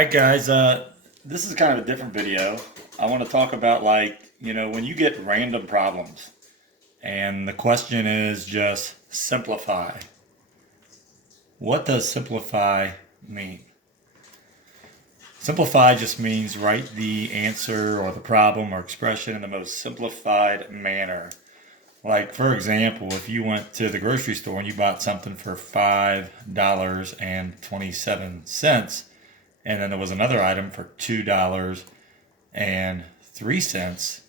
Alright guys, this is kind of a different video. I want to talk about when you get random problems and the question is just simplify. What does simplify mean? Simplify just means write the answer or the problem or expression in the most simplified manner. Like, for example, if you went to the grocery store and you bought something for $5.27, and then there was another item for $2.03,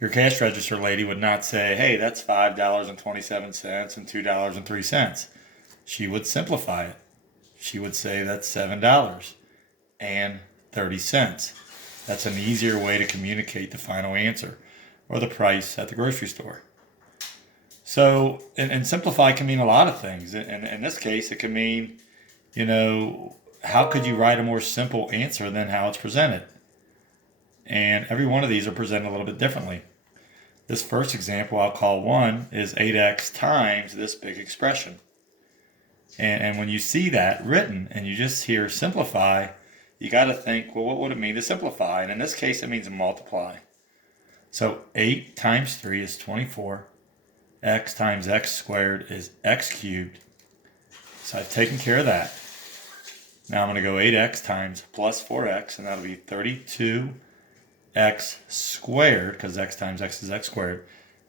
your cash register lady would not say, hey, that's $5.27 and $2.03. She would simplify it. She would say that's $7.30. That's an easier way to communicate the final answer or the price at the grocery store. So, and simplify can mean a lot of things. In this case, it can mean, how could you write a more simple answer than how it's presented? And every one of these are presented a little bit differently. This first example I'll call 1 is 8x times this big expression. And when you see that written and you just hear simplify, you got to think, well, what would it mean to simplify? And in this case, it means multiply. So 8 times 3 is 24. X times x squared is x cubed. So I've taken care of that. Now I'm going to go 8x times plus 4x, and that'll be 32x squared, because x times x is x squared.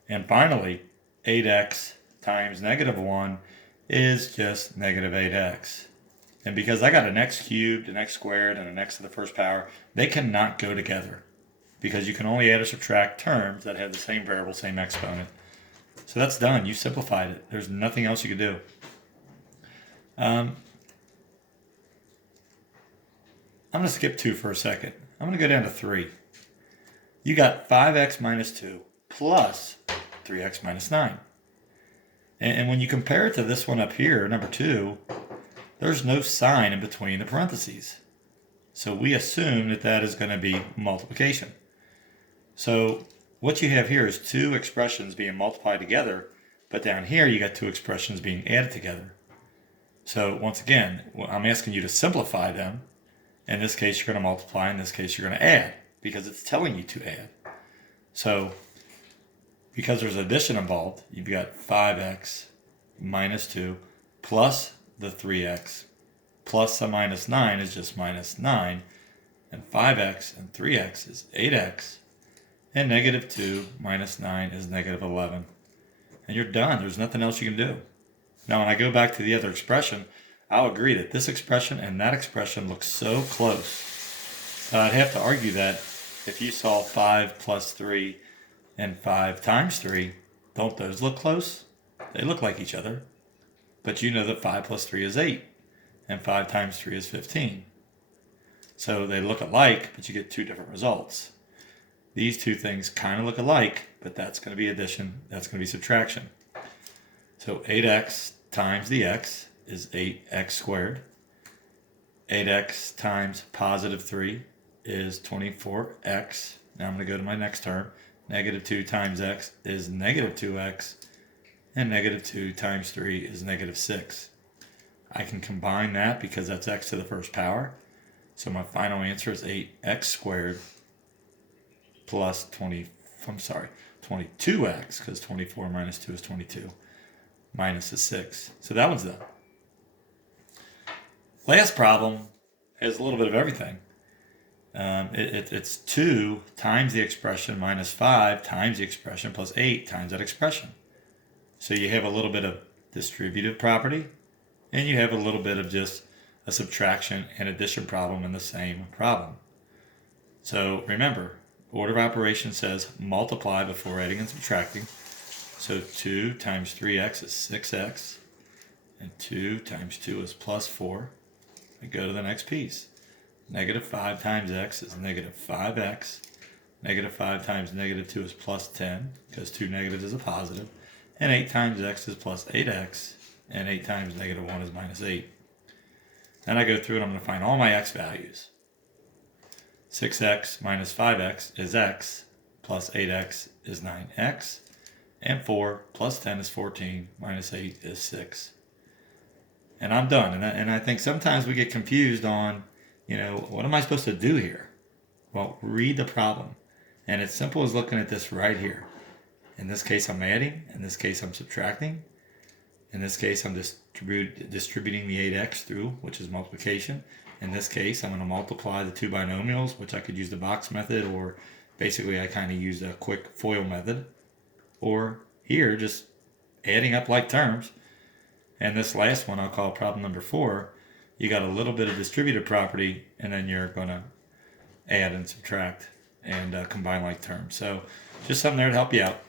And finally, 8x times negative 1 is just negative 8x. And because I got an x cubed, an x squared, and an x to the first power, they cannot go together, because you can only add or subtract terms that have the same variable, same exponent. So that's done. You simplified it. There's nothing else you can do. I'm going to skip 2 for a second. I'm going to go down to 3. You got 5x minus 2 plus 3x minus 9. And when you compare it to this one up here, number 2, there's no sign in between the parentheses. So we assume that that is going to be multiplication. So what you have here is 2 expressions being multiplied together, but down here you got 2 expressions being added together. So once again, I'm asking you to simplify them. In this case, you're going to multiply. In this case, you're going to add, because it's telling you to add. So because there's addition involved, you've got 5x minus 2 plus the 3x plus the minus 9 is just minus 9. And 5x and 3x is 8x. And negative 2 minus 9 is negative 11. And you're done. There's nothing else you can do. Now, when I go back to the other expression, I'll agree that this expression and that expression look so close. I'd have to argue that if you saw 5 plus 3 and 5 times 3, don't those look close? They look like each other. But you know that 5 plus 3 is 8, and 5 times 3 is 15. So they look alike, but you get 2 different results. These 2 things kind of look alike, but that's going to be addition, that's going to be subtraction. So 8x times the x is 8x squared. 8x times positive 3 is 24x. Now I'm going to go to my next term. Negative 2 times x is negative 2x. And negative 2 times 3 is negative 6. I can combine that because that's x to the first power. So my final answer is 8x squared plus 22x, because 24 minus 2 is 22, minus the 6. So that one's done. Last problem has a little bit of everything. It's 2 times the expression minus 5 times the expression plus 8 times that expression. So you have a little bit of distributive property, and you have a little bit of just a subtraction and addition problem in the same problem. So remember, order of operation says multiply before adding and subtracting. So 2 times 3x is 6x, and 2 times 2 is plus 4. I go to the next piece. Negative 5 times x is negative 5x. Negative 5 times negative 2 is plus 10, because 2 negatives is a positive. And 8 times x is plus 8x, and 8 times negative 1 is minus 8. Then I go through and I'm going to find all my x values. 6x minus 5x is x, plus 8x is 9x, and 4 plus 10 is 14, minus 8 is 6. And I'm done. And I think sometimes we get confused on, what am I supposed to do here? Well, read the problem. And it's simple as looking at this right here. In this case, I'm adding. In this case, I'm subtracting. In this case, I'm distributing the 8x through, which is multiplication. In this case, I'm going to multiply the two binomials, which I could use the box method, or basically I kind of use a quick FOIL method. Or here, just adding up like terms. And this last one I'll call problem number 4. You got a little bit of distributive property, and then you're going to add and subtract and combine like terms. So just something there to help you out.